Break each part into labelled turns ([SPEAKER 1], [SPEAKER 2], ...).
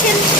[SPEAKER 1] Kitchen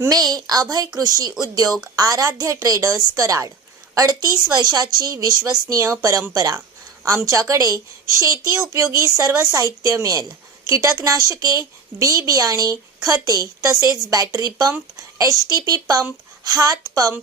[SPEAKER 1] मे अभय कृषी उद्योग आराध्य ट्रेडर्स कराड. अडतीस वर्षाची विश्वसनीय परंपरा. आमच्याकडे शेती उपयोगी सर्व साहित्य मिळेल. कीटकनाशके बी बियाणे खते तसेच battery pump H T P pump हात पंप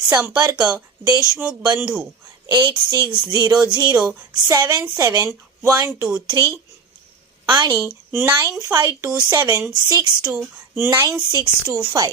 [SPEAKER 1] संपर्क Deshmukh Bandhu eight six zero zero seven seven one two three आणि nine five two seven six two nine six two five